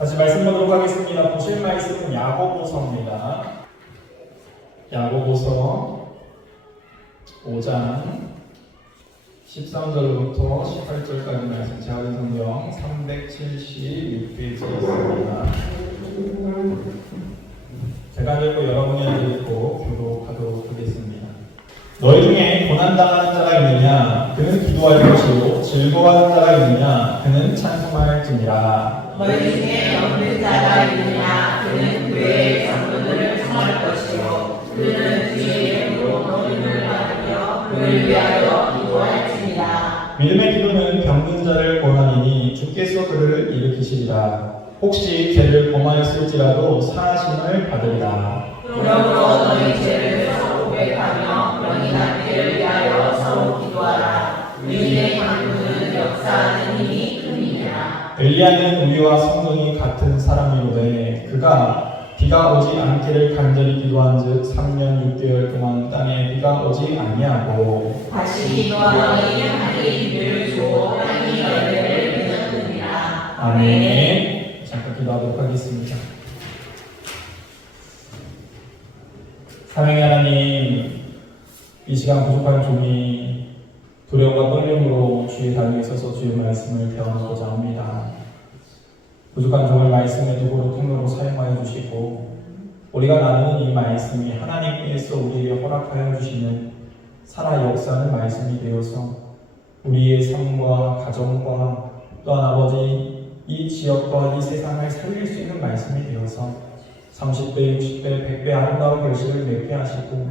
다시 말씀 보도록 하겠습니다. 보실 말씀은 야고보서입니다. 야고보서 5장 13절부터 18절까지 말씀, 제한의 성경 376페이지에 있습니다. 제가 읽고 여러분이 읽고 교독하도록 하겠습니다. 너희 중에 고난당하는 자가 있느냐? 그는 기도할 것이요 즐거워하는 자가 있느냐? 그는 찬송할지니라. 너희 중에 없는 자가 있느냐? 그는 그의 장로들을 청할 것이요 그는 주의 이름으로 너희를 받으며 그를 위하여 기도할지니라. 믿음의 기도는 병든 자를 권하니니 주께서 그를 일으키시리라. 혹시 죄를 범하였을지라도 사하심을 받으리라. 그러므로 너희 죄를 서로 고백하며 병이 낫기를 위하여 서로 기도하라. 의인의 강구는 역사하는 힘이 큼이니라. 엘리야는 우리와 성경이 같은 사람이로되 그가 비가 오지 않기를 간절히 기도한즉 3년 6개월 동안 땅에 비가 오지 아니하고 다시 기도하니 하늘이 비를 주어 땅이 열매를 맺었느니라. 아멘. 잠깐 기도하도록 하겠습니다. 사랑의 하나님, 이 시간 부족한 종이 두려움과 떨림으로 주의 다리에 서서 주의 말씀을 배워나고자 합니다. 부족한 종을 말씀의 도구로 통로로 사용하여 주시고 우리가 나누는 이 말씀이 하나님께서 우리에게 허락하여 주시는 살아 역사하는 말씀이 되어서 우리의 삶과 가정과 또한 아버지 이 지역과 이 세상을 살릴 수 있는 말씀이 되어서 30배, 60배, 100배 아름다운 결실을 맺게 하시고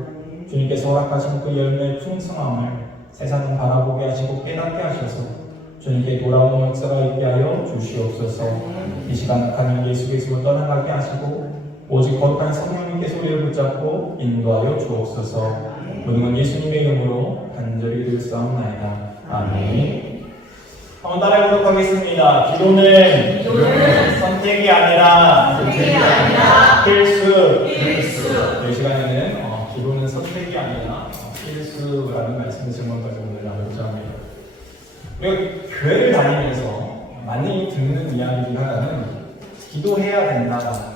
주님께서 허락하신 그 열매의 풍성함을 세상은 바라보게 하시고 깨닫게 하셔서 주님께 돌아오는 역사가 있게 하여 주시옵소서. 이 시간 가는 예수 그리스도를 떠나가게 하시고 오직 거룩한 성령님께서 우리를 붙잡고 인도하여 주옵소서. 모든 건 예수님의 이름으로 간절히 드리옵나이다. 아멘. 한번 따라해보도록 하겠습니다. 기도는 선택이 아니라 필수. 이 시간에는 기도는 선택이 아니라 필수라는 말씀의 증언까지 오늘 나누고자 합니다. 우리가 교회를 다니면서 많이 듣는 이야기 중 하나는 기도해야 된다라는 것이죠.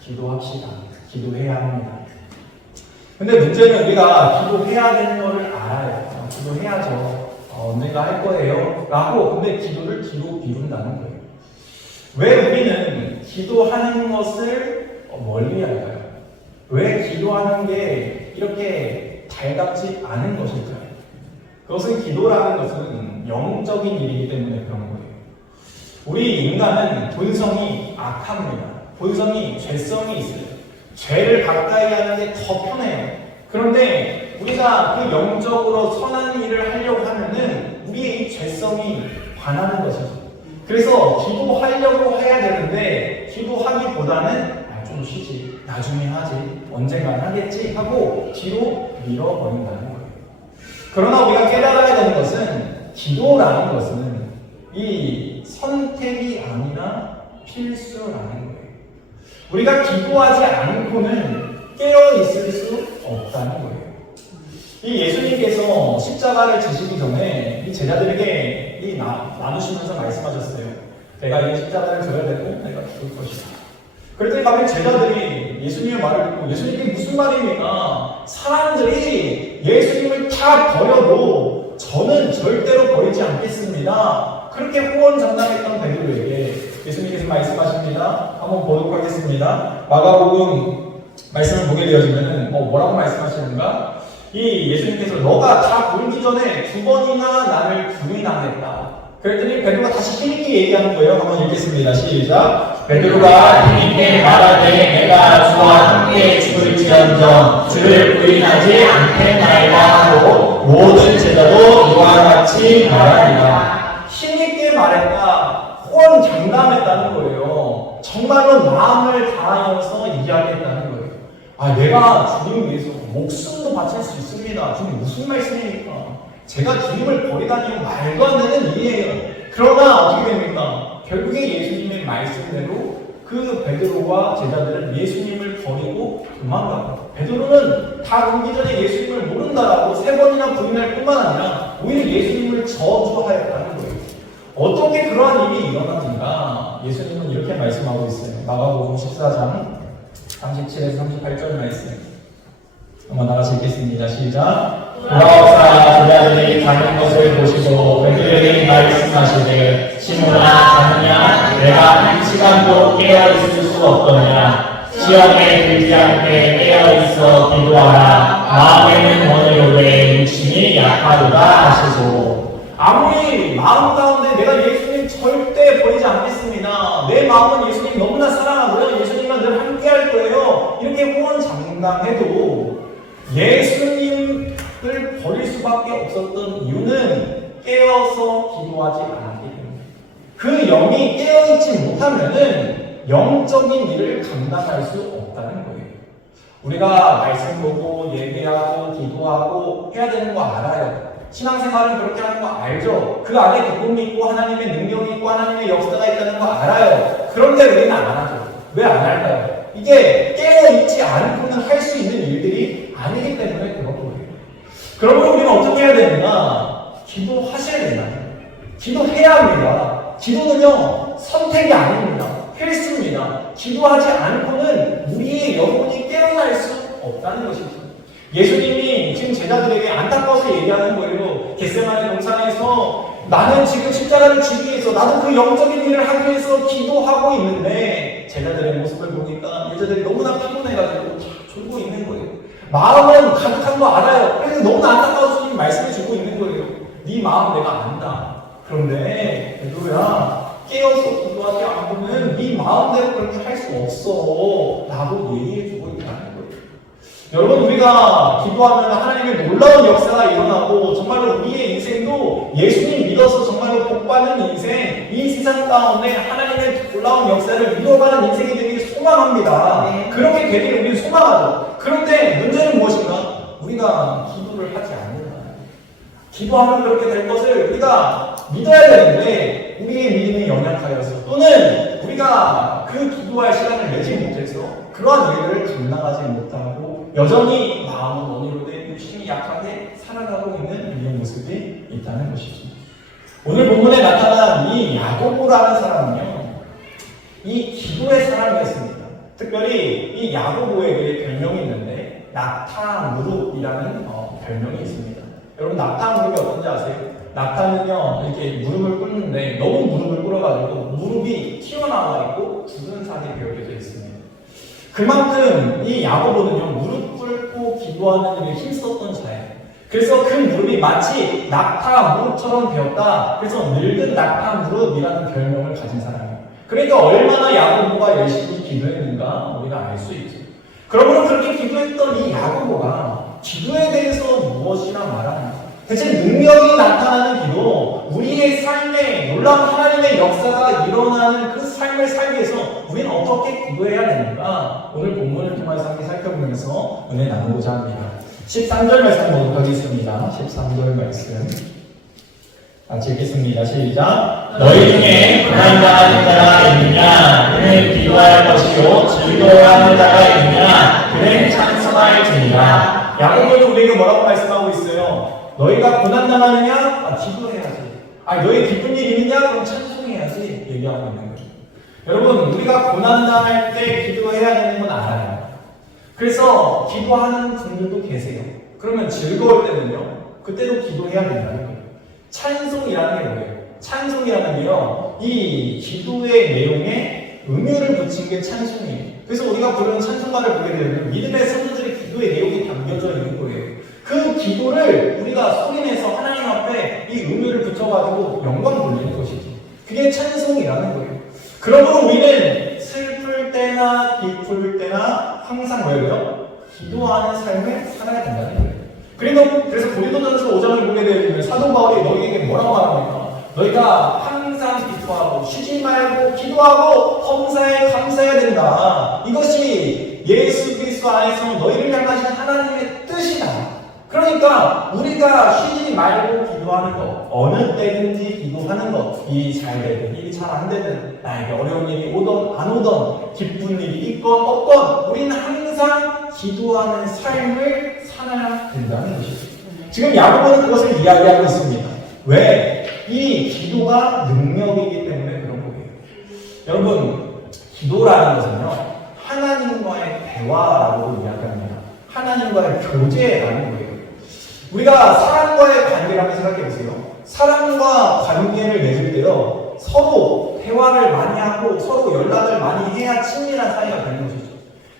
기도합시다. 기도해야 합니다. 근데 문제는 우리가 기도해야 되는 것을 알아요. 기도해야죠. 언젠가 할 거예요. 라고 근데 기도를 뒤로 미룬다는 거예요. 왜 우리는 기도하는 것을 멀리 할까요? 왜 기도하는 게 이렇게 달갑지 않은 것일까요? 그것은 기도라는 것은 영적인 일이기 때문에 그런 거예요. 우리 인간은 본성이 악합니다. 본성이 죄성이 있어요. 죄를 가까이 하는 게 더 편해요. 그런데 우리가 그 영적으로 선한 일을 하려고 하면은 우리의 이 죄성이 반하는 것이죠. 그래서 기도하려고 해야 되는데 기도하기보다는 좀 쉬지, 나중에 하지, 언젠간 하겠지 하고 뒤로 밀어버린다는 거예요. 그러나 우리가 깨달아야 되는 것은 기도라는 것은 이 선택이 아니라 필수라는 거예요. 우리가 기도하지 않고는 깨어있을 수 없다는 거예요. 이 예수님께서 십자가를 지시기 전에 이 제자들에게 나누시면서 말씀하셨어요. 내가 이 십자가를 져야 되고 내가 죽을 것이다. 그랬더니 갑자기 제자들이 예수님의 말을 듣고 예수님이 무슨 말입니까? 사람들이 예수님을 다 버려도 저는 절대로 버리지 않겠습니다. 그렇게 호언장담했던 베드로에게 예수님께서 말씀하십니다. 한번 보도록 하겠습니다. 마가복음 말씀을 보게 되어지면은 뭐라고 말씀하시는가? 이 예수님께서 너가 다 굴기 전에 2번이나 나를 부인하겠다. 그랬더니 베드로가 다시 힘있게 얘기하는 거예요. 한번 읽겠습니다. 시작. 베드로가 힘있게 말하되 내가 주와 함께 죽을지언정 주를 부인하지 않겠나이다 하고 모든 제자도 이와 같이 말하니라. 힘있게 말했다. 호언장담했다는 거예요. 정말로 마음을 다하여서 이야기했다는 거예요. 내가 주님 위해서 목숨도 바칠 수 있습니다. 주님 무슨 말씀입니까? 제가 주님을 버리다니 말도 안 되는 일이에요. 그러나 어떻게 됩니까? 결국에 예수님의 말씀대로 그 베드로와 제자들은 예수님을 버리고 도망가고 베드로는 다 오기 전에 예수님을 모른다라고 3번이나 부인할 뿐만 아니라 오히려 예수님을 저주하였다는 거예요. 어떻게 그러한 일이 일어났는가? 예수님은 이렇게 말씀하고 있어요. 마가복음 14장 37에서 38절 말씀. 한번 나가서 읽겠습니다. 시작. 돌아오사 제자들이 가는 것을 보시고 그들에게 말씀하시되 시몬아 자느냐 내가 이 시간도 깨어 있을 수 없더냐 시험에 들지 않게 깨어 있어 기도하라 마음에는 원하려되 육신이 약하도다 하시고. 아무리 마음 가운데 내가 예수님 절대 버리지 않겠습니다. 내 마음은 예수님 너무나 사랑하고요. 예수님과 늘 함께 할 거예요. 이렇게 호언장담해도 예수님을 버릴 수밖에 없었던 이유는 깨어서 기도하지 않았기 때문에. 그 영이 깨어있지 못하면은 영적인 일을 감당할 수 없다는 거예요. 우리가 말씀 보고 예배하고 기도하고 해야 되는 거 알아요. 신앙생활은 그렇게 하는 거 알죠. 그 안에 기쁨이 있고 하나님의 능력이 있고 하나님의 역사가 있다는 거 알아요. 그런데 우리는 안 하죠. 왜 안 할까요? 이게 깨어있지 않고는 할 수 있는 일들이 아니기 때문에 그런 거예요. 그러면 우리는 어떻게 해야 되는가? 기도하셔야 된다. 기도해야 합니다. 기도는요, 선택이 아닙니다. 필수입니다. 기도하지 않고는 우리의 영혼이 깨어날 수 없다는 것이죠. 예수님이 지금 제자들에게 안타까워서 얘기하는 거예요. 겟세마네 동산에서 나는 지금 십자가를 지기 위해서 나도 그 영적인 일을 하기 위해서 기도하고 있는데 제자들의 모습을 보니까 제자들이 너무나 피곤해가지고 졸고 있는 거예요. 마음은 가득한 거 알아요. 그래서 너무나 안타까워서 주님 말씀해 주고 있는 거예요. 네 마음 내가 안다. 그런데 베드로야 깨어서 기도하지 않고는 네 마음대로 그렇게 할 수 없어 라고 얘기해 주고 있다는 거예요. 여러분, 우리가 기도하면 하나님의 놀라운 역사가 일어나고 정말로 우리의 인생도 예수님 믿어서 정말로 복받는 인생, 이 세상 가운데 하나님의 놀라운 역사를 이루어가는 인생이 되길 소망합니다. 네. 그렇게 되기를 우리는 소망하죠. 그런데 문제는 무엇인가? 우리가 기도를 하지 않는다. 기도하면 그렇게 될 것을 우리가 믿어야 되는데 우리의 믿음이 연약하여서 또는 우리가 그 기도할 시간을 내지 못해서 그러한 일을 감당하지 못하고 여전히 마음은 원이로되 육신이 약하게 살아가고 있는 우리의 모습이 있다는 것이죠. 오늘 본문에 나타난 이 야고보라는 사람은요, 이 기도의 사람이었습니다. 특별히 이 야고보에게 별명이 있는데 낙타무릎이라는 별명이 있습니다. 여러분, 낙타무릎이 어떤지 아세요? 낙타는요 이렇게 무릎을 꿇는데 너무 무릎을 꿇어가지고 무릎이 튀어나와 있고 굳은 살이 베어져 있습니다. 그만큼 이 야고보는요 무릎 꿇고 기도하는 일에 힘썼던 자예요. 그래서 그 무릎이 마치 낙타 무릎처럼 되었다. 그래서 늙은 낙타 무릎이라는 별명을 가진 사람이에요. 그러니까 얼마나 야고보가 열심히 기도했는가 우리가 알 수 있죠. 그러므로 그렇게 기도했던 이 야고보가 기도에 대해서 무엇이나 말하는가? 대체 능력이 나타나는 기도, 우리의 삶에 놀라운 하나님의 역사가 일어나는 그 삶을 살기 위해서 우리는 어떻게 기도해야 되는가? 오늘 본문을 통해서 함께 살펴보면서 은혜 나누고자 합니다. 13절 말씀 보도록 하겠습니다. 13절 말씀 같이 읽겠습니다. 시작. 너희 중에 고난당하는 자가 있느냐? 그는 기도할 것이요 즐거워하는 자가 있느냐? 그는 찬송할지니라. 야고보는 우리에게 뭐라고 말씀하고 있어요? 너희가 고난당하느냐? 기도해야지. 너희 기쁜 일 있느냐? 그럼 찬송해야지. 얘기하고 있는 거죠. 여러분, 우리가 고난당할 때 기도해야 되는 건 알아요. 그래서 기도하는 분들도 계세요. 그러면 즐거울 때는요, 그때도 기도해야 된다는 거예요. 찬송이라는 게 뭐예요? 찬송이라는 게요, 이 기도의 내용에 음유를 붙인 게 찬송이에요. 그래서 우리가 부르는 찬송가를 보게 되면 믿음의 성도들의 기도의 내용이 담겨져 있는 거예요. 그 기도를 우리가 소리내서 하나님 앞에 이 음유를 붙여가지고 영광 돌리는 것이죠. 그게 찬송이라는 거예요. 그러므로 우리는 슬플 때나 기쁠 때나 항상 뭐예요? 기도하는 삶을 살아야 된다는 거예요. 그래서 고린도전서 5장을 보게 되면 사도 바울이 너희에게 뭐라고 말합니까? 너희가 항상 기도하고 쉬지 말고 기도하고 범사에 감사해야 된다. 이것이 예수 그리스도 안에서 너희를 향하신 하나님의 뜻이다. 그러니까 우리가 쉬지 말고 기도하는 것, 어느 때든지 기도하는 것, 일이 잘 되든 일이 잘 안 되든 나에게 어려운 일이 오던 안 오던 기쁜 일이 있건 없건 우리는 항상 기도하는 삶을 살아야 된다는 것이죠. 지금 야고보는 그것을 이야기하고 있습니다. 왜? 이 기도가 능력이기 때문에 그런 거예요. 여러분, 기도라는 것은요, 하나님과의 대화라고도 이야기합니다. 하나님과의 교제라는 거예요. 우리가 사람과의 관계를 한번 생각해 보세요. 사람과 관계를 맺을 때요, 서로 대화를 많이 하고 서로 연락을 많이 해야 친밀한 사이가 되는 것이죠.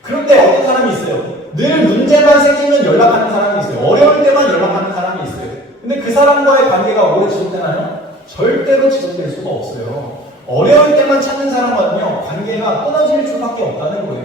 그런데 어떤 사람이 있어요. 늘 문제만 생기면 연락하는 사람이 있어요. 어려울 때만 연락하는 사람이 있어요. 근데 그 사람과의 관계가 오래 지속되나요? 절대로 지속될 수가 없어요. 어려울 때만 찾는 사람은요, 관계가 끊어질 수밖에 없다는 거예요.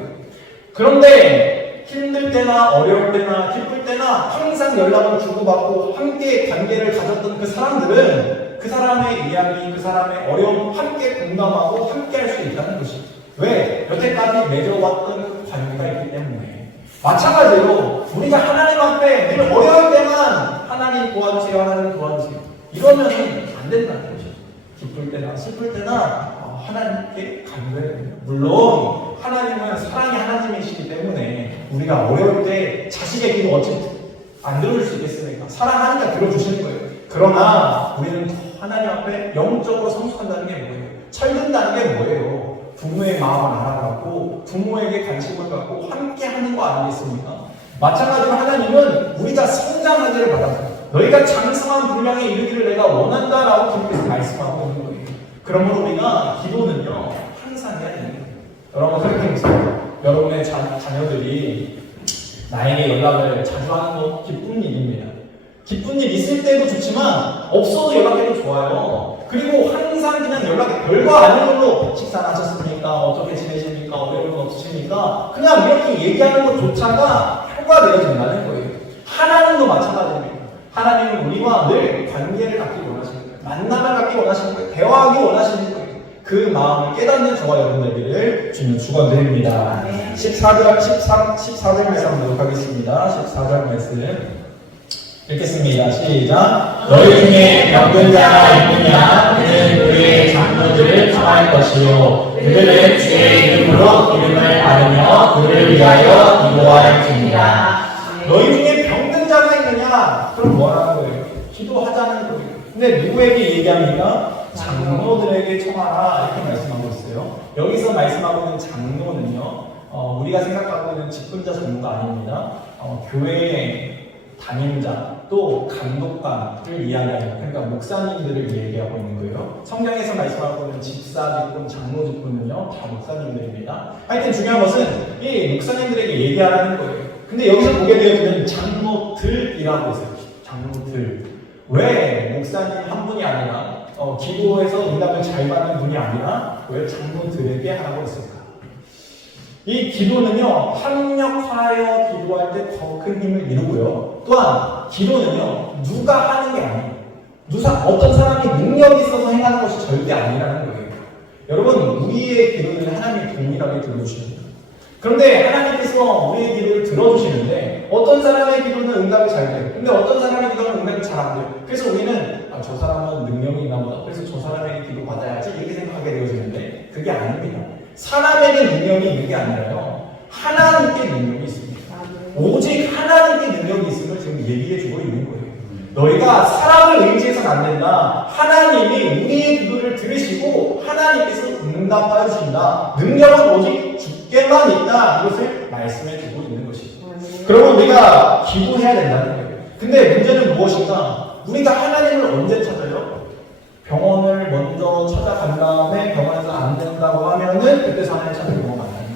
그런데 힘들 때나 어려울 때나 기쁠 때나 항상 연락을 주고받고 함께 관계를 가졌던 그 사람들은 그 사람의 이야기, 그 사람의 어려움 함께 공감하고 함께 할 수 있다는 것이죠. 왜? 여태까지 맺어왔던 그 관계가 있기 때문에. 마찬가지로 우리가 하나님 앞에 늘 어려울 때만 하나님 도와주세요, 하나님 도와주세요, 이러면 안 된다는 거죠. 기쁠 때나 슬플 때나 하나님께 간구해야 됩니다. 물론 하나님은 사랑의 하나님이시기 때문에 우리가 어려울 때 자식의 기도 어찌 안 들어줄 수 있겠습니까? 사랑하니까 들어주시는 거예요. 그러나 우리는 하나님 앞에 영적으로 성숙한다는 게 뭐예요? 철든다는 게 뭐예요? 부모의 마음을 알아가고 부모에게 관심을 갖고 함께 하는 거 아니겠습니까? 마찬가지로 하나님은 우리가 성장하기를 바랍니다. 너희가 장성한 분량에 이르기를 내가 원한다라고 주님께서 말씀하고 있는 거예요. 그러므로 우리가 기도는요, 항상 해야 되는 거예요. 여러분 그렇게 보세요. 여러분의 자녀들이 나에게 연락을 자주 하는 건 기쁜 일입니다. 기쁜 일 있을 때도 좋지만 없어도 연락해도 좋아요. 그리고 항상 그냥 연락이 별거 아닌 걸로 식사 하셨습니까? 어떻게 지내십니까? 어려운 건 없으십니까? 그냥 이렇게 얘기하는 것조차가 표가 되어진다는 거예요. 하나님도 마찬가지입니다. 하나님은 우리와 늘 관계를 갖기 원하시는 거예요. 만남을 갖기 원하시는 거예요. 대화하기 원하시는 거예요. 그 마음을 깨닫는 저와 여러분들에게 주님 축원드립니다. 14절 말씀 보도록 하겠습니다. 14절 말씀 읽겠습니다. 시작. 너희 중에 병든 자가 있느냐? 그는 그의 장로들을 청할 것이요 그들은 주의 이름으로 기름을 바르며 그를 위하여 기도하였습니다. 너희 중에 병든 자가 있느냐? 그럼 뭐라는 거예요? 기도하자는 거예요. 근데 누구에게 얘기합니까? 장로들에게 청하라 이렇게 말씀하고 있어요. 여기서 말씀하고 있는 장로는요, 우리가 생각하고 있는 직분자 장로가 아닙니다. 교회의 담임자 또 감독관을 이야기하는, 그러니까 목사님들을 얘기하고 있는 거예요. 성경에서 말씀하고 있는 집사 직분, 장로 직분은요 다 목사님들입니다. 하여튼 중요한 것은 이 목사님들에게 얘기하라는 거예요. 근데 여기서 보게 되면 장로들이라고 있어요. 장로들. 왜 목사님 한 분이 아니라 기도해서 응답을 잘 받는 분이 아니라 왜 장로들에게 하라고 했을까? 이 기도는요, 합력하여 기도할 때 더 큰 힘을 이루고요. 또한 기도는요, 누가 하는 게 아니에요. 어떤 사람이 능력이 있어서 행하는 것이 절대 아니라는 거예요. 여러분, 우리의 기도는 하나님이 동일하게 들어주십니다. 그런데 하나님께서 우리의 기도를 들어주시는데 어떤 사람의 기도는 응답이 잘 돼요. 근데 어떤 사람의 기도는 응답이 잘 안 돼요. 그래서 우리는 저 사람은 능력이 있나 보다, 그래서 저 사람에게 기도 받아야지 이렇게 생각하게 되어지는데 그게 아닙니다. 사람에게 능력이 있는 게 아니라요, 하나님께 능력이 있습니다. 오직 하나님께 능력이 있음을 지금 얘기해주고 있는 거예요. 너희가 사람을 의지해서는 안 된다. 하나님이 우리의 기도를 들으시고 하나님께서 응답하여 주신다. 능력은 오직 주께만 있다. 이것을 말씀해주고 있는 것이죠. 그러면 우리가 기도해야 된다는 거예요. 근데 문제는 무엇인가? 우리가 하나님을 언제 찾아요? 병원을 먼저 찾아간 다음에 병원에서 안 된다고 하면은 그때서 하나님 찾는 경우가 많아요.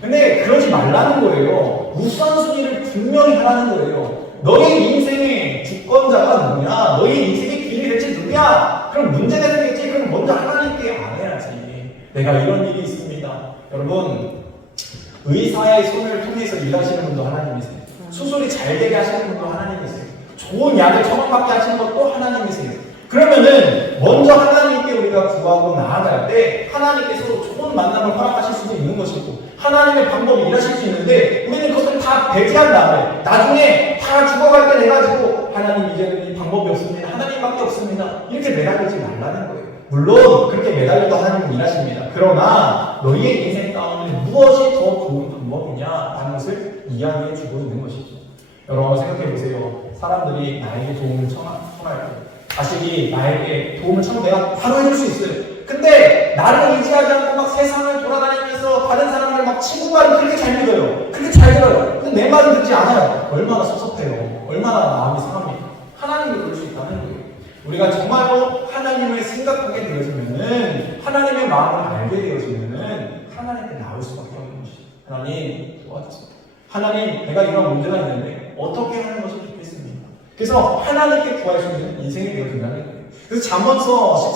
근데 그러지 말라는 거예요. 우선순위를 분명히 하라는 거예요. 너의 인생의 주권자가 누구냐? 너의 인생의 길이 대체 누구냐? 그럼 문제가 생기겠지? 그럼 먼저 하나님께 안 해야지. 내가 이런 일이 있습니다. 여러분, 의사의 손을 통해서 일하시는 분도 하나님이세요. 수술이 잘 되게 하시는 분도 하나님이세요. 좋은 약을 처방받게 하시는 것도 하나님이세요. 그러면은 먼저 하나님께 우리가 구하고 나아갈 때 하나님께서 좋은 만남을 허락하실 수도 있는 것이고 하나님의 방법이 일하실 수 있는데 우리는 그것을 다 배제한 다음에 나중에 다 죽어갈 때 돼가지고 하나님 이제는 이 방법이 없습니다. 하나님밖에 없습니다. 이렇게 매달리지 말라는 거예요. 물론 그렇게 매달려도 하나님은 일하십니다. 그러나 너희의 인생 가운데 무엇이 더 좋은 방법이냐 라는 것을 이야기해 주고 있는 것이죠. 여러분 생각해 보세요. 사람들이 나에게 도움을 청할 때 자식이 나에게 도움을 청하면 내가 바로 해줄 수 있어요. 근데 나를 의지하지 않고 막 세상을 돌아다니면서 다른 사람을 막 친구 말을 그렇게 잘 믿어요. 그렇게 잘 들어요. 근데 내 말은 듣지 않아요. 얼마나 섭섭해요. 얼마나 마음이 상합니까? 하나님이 그럴 수 있다는 거예요. 우리가 정말로 하나님을 생각하게 되어지면은, 하나님의 마음을 알게 되어지면은 하나님께 나올 수밖에 없는 것이죠. 하나님 도와주세요. 하나님, 내가 이런 문제가 있는데 어떻게 하는 것이 좋겠습니까? 그래서 하나님께 구할 수 있는 인생이 되어진다는 거예요. 그래서 잠언서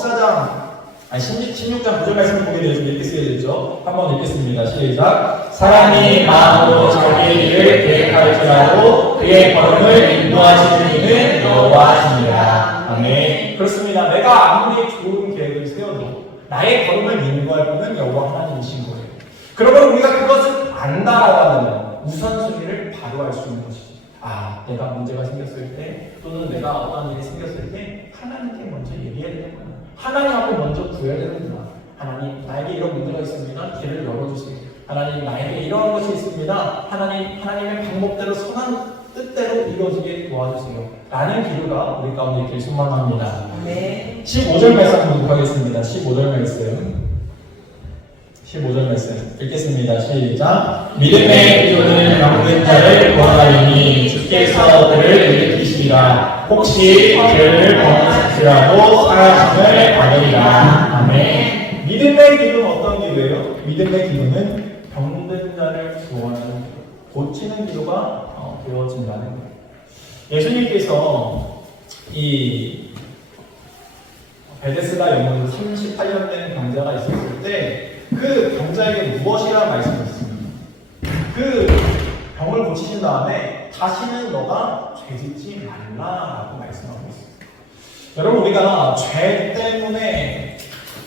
16장 9절 말씀을 보게 되어서 이렇게 쓰여져 있죠. 한번 읽겠습니다. 시작. 사람이 마음으로 자기의 일을 계획할지라도 그의 걸음을 인도하시는 이는 여호와시니라. 아멘. 그렇습니다. 내가 아무리 좋은 계획을 세워도 나의 걸음을 인도할 분은 여호와 하나님이신 거예요. 그러면 우리가 그것을 안다라고 하면 우선순위를 바로 알 수 있는 것이죠. 내가 문제가 생겼을 때, 또는 내가 어떤 일이 생겼을 때 하나님께 먼저 얘기해야 되는구나. 하나님 앞에 먼저 구해야 되는구나. 하나님, 나에게 이런 문제가 있습니다. 길을 열어주세요. 하나님, 나에게 이런 것이 있습니다. 하나님의 방법대로 선한 뜻대로 이루어지게 도와주세요. 라는 기도가 우리 가운데 있길 소망합니다. 네. 15절 말씀 보도록 하겠습니다. 15절 말씀 읽겠습니다. 시작. 믿음의 기도는 병든 자를 구원하리니 주께서 그를 일으키시리라. 혹시 죄를 범할지라도 사하심을 받으리라. 아멘. 믿음의 기도는 어떤 기도예요? 믿음의 기도는 병든 자를 구원하는 기도, 고치는 기도가 되어진다는 거예요. 예수님께서 이 베데스다 연못에서 38년 된 병자가 있었을 때 그 병자에게 무엇이라는 말씀을 했습니다. 그 병을 고치신 다음에 다시는 너가 죄짓지 말라라고 말씀하고 있습니다. 여러분, 우리가 죄 때문에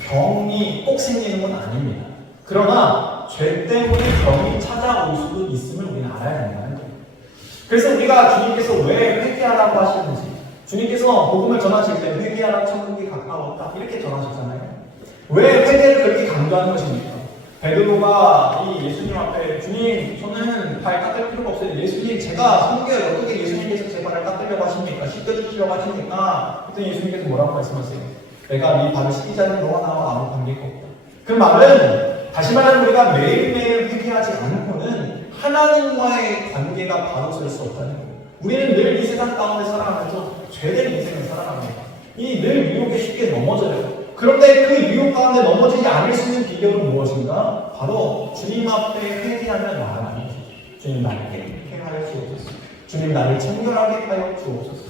병이 꼭 생기는 건 아닙니다. 그러나 죄 때문에 병이 찾아올 수도 있음을 우리는 알아야 된다는 거예요. 그래서 우리가 주님께서 왜 회개하라고 하시는지, 주님께서 복음을 전하실 때 회개하라 천국이 가까웠다 이렇게 전하셨잖아요. 왜 회개를 그렇게 강조하는 것입니까? 베드로가 이 예수님 앞에, 주님, 저는 발 닦을 필요가 없어요. 예수님, 제가 성경에 어떻게 예수님께서 제 발을 닦으려고 하십니까? 씻겨주시려고 하십니까? 그랬더니 예수님께서 뭐라고 말씀하세요? 내가 네 발을 씻기지 않는 너와 나와 아무 관계가 없다. 그 말은, 다시 말하면 우리가 매일매일 회개하지 않고는 하나님과의 관계가 바로 설 수 없다는 거예요. 우리는 늘 이 세상 가운데 살아가면서 죄된 인생을 살아갑니다. 이 늘 유혹에 쉽게 넘어져요. 그런데 그 유혹 가운데 넘어지지 않을 수 있는 비결은 무엇인가? 바로 주님 앞에 회개하며 나아가는 것이죠. 주님, 나를 깨끗게 하여 주옵소서. 주님, 나를 청결하게 하여 주옵소서.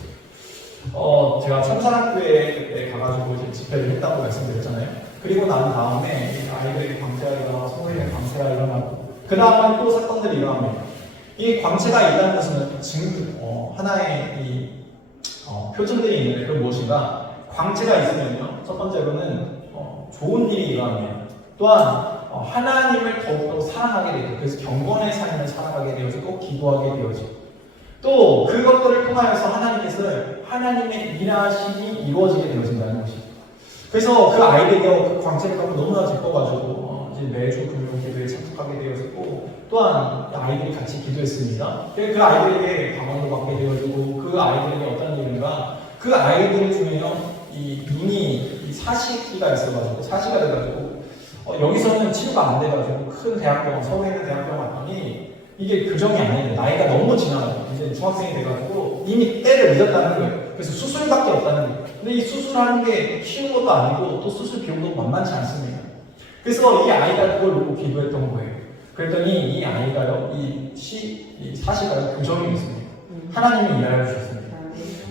제가 청산학교에 그때 가가지고 이제 집회를 했다고 말씀드렸잖아요. 그리고 난 다음에 아이들에게 광채가 일어나고 성도에게 광채가 일어나고 그 다음에 또 사건들이 일어납니다. 이 광채가 있다는 것은 하나의 이 표준들이 있는데 그건 무엇인가? 광채가 있으면요, 첫 번째로는 좋은 일이 일어납니다. 또한 하나님을 더욱더 사랑하게 되고, 그래서 경건의 삶을 살아가게 되어지고 기도하게 되어지고, 또 그것들을 통하여서 하나님의 일하심이 이루어지게 되어진다는 것입니다. 그래서 그 아이들이 그 광채를 갖고 너무나 기뻐가지고 이제 매주 금요 기도에 참석하게 되어지고, 또한 아이들이 같이 기도했습니다. 그 아이들에게 방언도 받게 되어지고, 그 아이들에게 어떤 일인가, 그 아이들 중에요, 이 눈이 사시가 있어가지고, 사시가 돼가지고 여기서는 치료가 안 돼가지고 큰 대학병원, 서울에 있는 대학병원 갔더니 이게 교정이 안 되는, 나이가 너무 지나가요. 이제 중학생이 돼가지고 이미 때를 늦었다는 거예요. 그래서 수술밖에 없다는 거예요. 근데 이 수술하는 게 쉬운 것도 아니고 또 수술 비용도 만만치 않습니다. 그래서 이 아이가 그걸 놓고 기도했던 거예요. 그랬더니 이 아이가요, 이 사시가 교정이 있습니다. 하나님이 일하여 주셨습니다.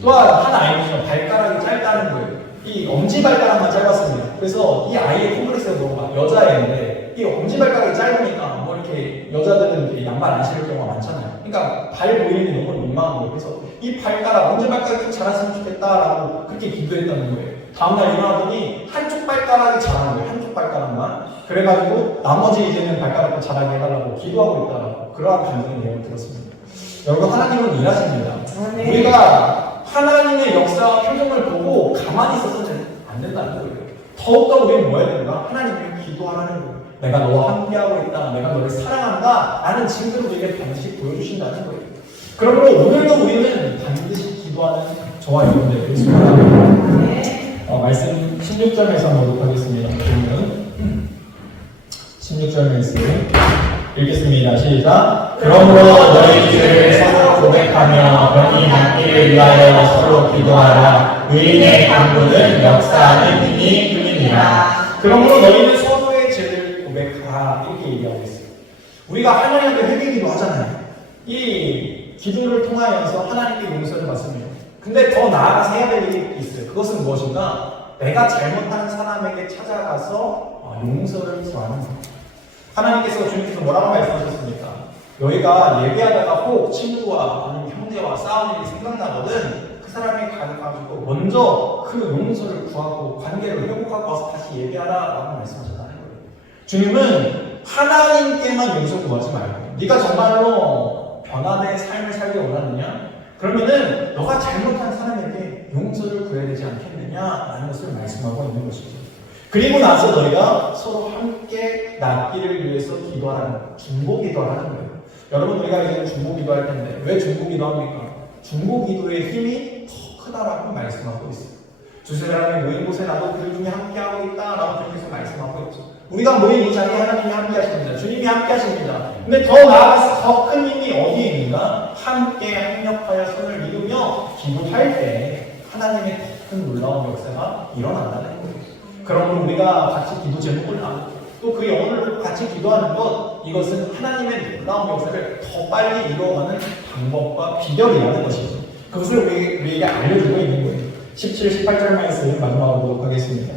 또한 한 아이는요, 발가락이 짧다는 거예요. 이 엄지발가락만 짧았습니다. 그래서 이 아이의 콤플렉스가 너무 많아요. 여자애인데 이 엄지발가락이 짧으니까 뭐 이렇게 여자들은 이렇게 양말 안 신을 경우가 많잖아요. 그러니까 발 보이는 게 너무 민망한 거예요. 그래서 이 발가락, 엄지발가락이 좀 자랐으면 좋겠다라고 그렇게 기도했다는 거예요. 다음날 일어나더니 한쪽 발가락이 자란 거예요. 한쪽 발가락만. 그래가지고 나머지 이제는 발가락도 자라게 해달라고 기도하고 있다라고 그러한 간증의 내용을 들었습니다. 여러분, 하나님은 일하십니다. 우리가 하나님의 역사와 표정을 보고 가만히 있어서는 안 된다는 거예요. 더욱더 우리는 뭐 해야 되는가? 하나님을 기도하라는 거예요. 내가 너와 함께하고 있다. 내가 너를 사랑한다. 라는 증거를 우리에게 반드시 보여주신다는 거예요. 그러므로 오늘도 우리는 반드시 기도하는 저와 여러분들 있습니다. 말씀 16절에서 한번 보도록 하겠습니다. 그러면 16절 말씀 읽겠습니다. 시작. 그러므로 너희들 서로 고백하며 병이 낫기를 위하여 서로 기도하라. 의인의 강구는 역사하는 힘이 뿐이니라. 그러므로 너희는 서로의 죄를 고백하라 이렇게 얘기하고 있어요. 우리가 하나님께 회개기도 하잖아요. 이 기도를 통하여서 하나님께 용서를 받습니다. 근데 더 나아가서 해야 될 일이 있어요. 그것은 무엇인가? 내가 잘못한 사람에게 찾아가서 용서를 구하는 것. 하나님께서 주님께서 뭐라고 말씀하셨습니까? 너희가 예배하다가 혹 친구와 아니면 형제와 싸우는 일이 생각나거든 그 사람이 가지고 먼저 그 용서를 구하고 관계를 회복하고 와서 다시 예배하라라고 말씀하셨다는 거예요. 주님은 하나님께만 용서 구하지 말고 네가 정말로 변화된 삶을 살기 원하느냐? 그러면은 너가 잘못한 사람에게 용서를 구해야 되지 않겠느냐라는 것을 말씀하고 있는 것이죠. 그리고 나서 너희가 서로 함께 낫기를 위해서 기도하라는 거예요. 중보 기도하라는 거예요. 여러분 우리가 이제 중보 기도할 텐데 왜 중보 기도합니까? 중보 기도의 힘이 더 크다라고 말씀하고 있어요. 두세 사람이 모인 곳에 나도 그들 중에 함께하고 있다라고 주님께서 말씀하고 있죠. 우리가 모인 이 자리에 하나님이 함께 하십니다. 주님이 함께 하십니다. 근데 더 나아가서 더 큰 힘이 어디에 있는가? 함께 협력하여 손을 이루며 기도할 때 하나님의 더 큰 놀라운 역사가 일어난다는 거예요. 그러므로 우리가 같이 기도 제목을 나누고 또 그 영혼을 같이 기도하는 것 이것은 하나님의 놀라운 역사를 더 빨리 이루어가는 방법과 비결이라는 것이죠. 그것을 우리에게 알려주고 있는 거예요. 17, 18절 말씀 마지막으로 보도록 하겠습니다.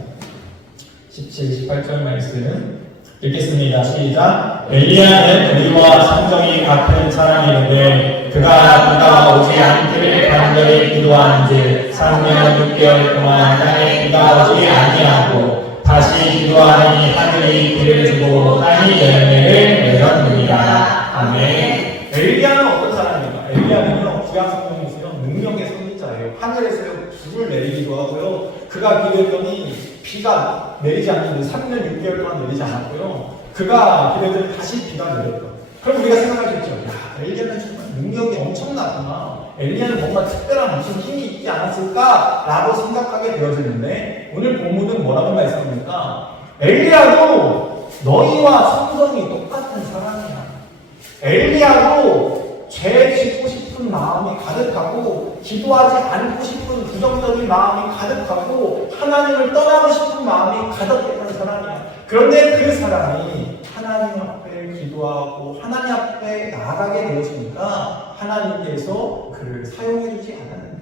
17, 18절 말씀 읽겠습니다. 시작. 엘리야는 우리와 성정이 같은 사람이었는데 그가 오지 않기를 간절히 기도하는지 3년 6개월 동안 땅에 비가 오지 아니하고 다시 기도하니 하늘이 비를 주고 땅이 열매를 맺었느니라. 아멘. 엘리야는 어떤 사람입니까? 엘리야는요 구약 성경에서요 능력의 선지자예요. 하늘에서요 불을 내리기도 하고요. 그가 기도했더니 비가 내리지 않는데 3년 6개월 동안 내리지 않았고요. 그가 기도했더니 다시 비가 내렸다. 그럼 우리가 생각할 수 있죠. 야, 엘리야는 정말 능력이 엄청나구나. 엘리야는 뭔가 특별한 무슨 힘이 있지 않았을까라고 생각하게 되어지는데 오늘 본문은 뭐라고 말씀합니까? 엘리야도 너희와 성성이 똑같은 사람이야. 엘리야도 죄 짓고 싶은 마음이 가득하고 기도하지 않고 싶은 부정적인 마음이 가득하고 하나님을 떠나고 싶은 마음이 가득했던 사람이야. 그런데 그 사람이 하나님 앞에 기도하고 하나님 앞에 나아가게 되었으니까 하나님께서 그를 사용해주지 않았는 거예요.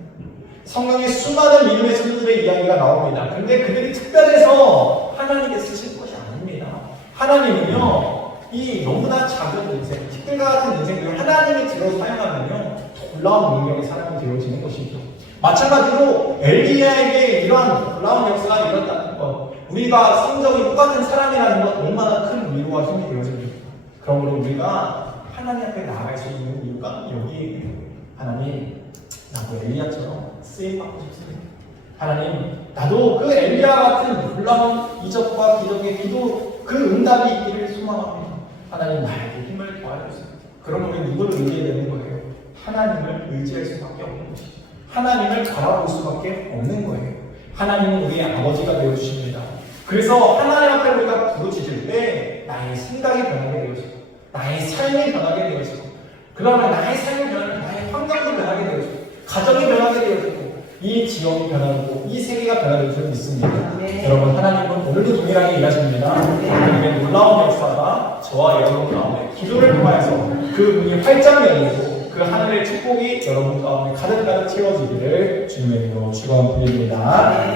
성경에 수많은 믿음의 손들의 이야기가 나옵니다. 그런데 그들이 특별해서 하나님께 쓰실 것이 아닙니다. 하나님은요 이 너무나 작은 인생, 티끌과 같은 인생들을 하나님이 들어 사용하면요 놀라운 능력의 사람이 되어지는 것이죠. 마찬가지로 엘리야에게 이러한 놀라운 역사가 일어났다는 것, 우리가 성정이 똑같은 사람이라는 것 얼마나 큰 위로와 힘이 되어집니까? 그러므로 우리가 하나님 앞에 나아갈 수 있는 이유가 여기에 있는 거예요. 하나님, 나도 엘리야처럼 쓰임받고 싶습니다. 하나님, 나도 그 엘리야 같은 놀라운 이적과 기적의 기도 그 응답이 있기를 소망합니다. 하나님, 나에게 힘을 더하여주세요. 그럼 우리는 이걸 의지해야 되는 거예요. 하나님을 의지할 수밖에 없는 것이죠. 하나님을 바라볼 수밖에 없는 거예요. 하나님은 우리의 아버지가 되어주십니다. 그래서 하나님 앞에 우리가 부르짖을 때 나의 생각이 변하게 되어지고 나의 삶이 변하게 되어지고 그 다음에 나의 삶이 변하고 나의 환경도 변하게 되어지고 가정이 변하게 되어지고 이 지역이 변하고 이 세계가 변하게 줄 믿습니다. 여러분 하나님은 오늘도 동일하게 일하십니다. 하나님의 놀라운 역사가 저와 여러분 가운데 기도를 통하여서 그 문이 활짝 열리고 그 하늘의 축복이 여러분 가운데 가득가득 채워지기를 주님의 이름으로 축원드립니다.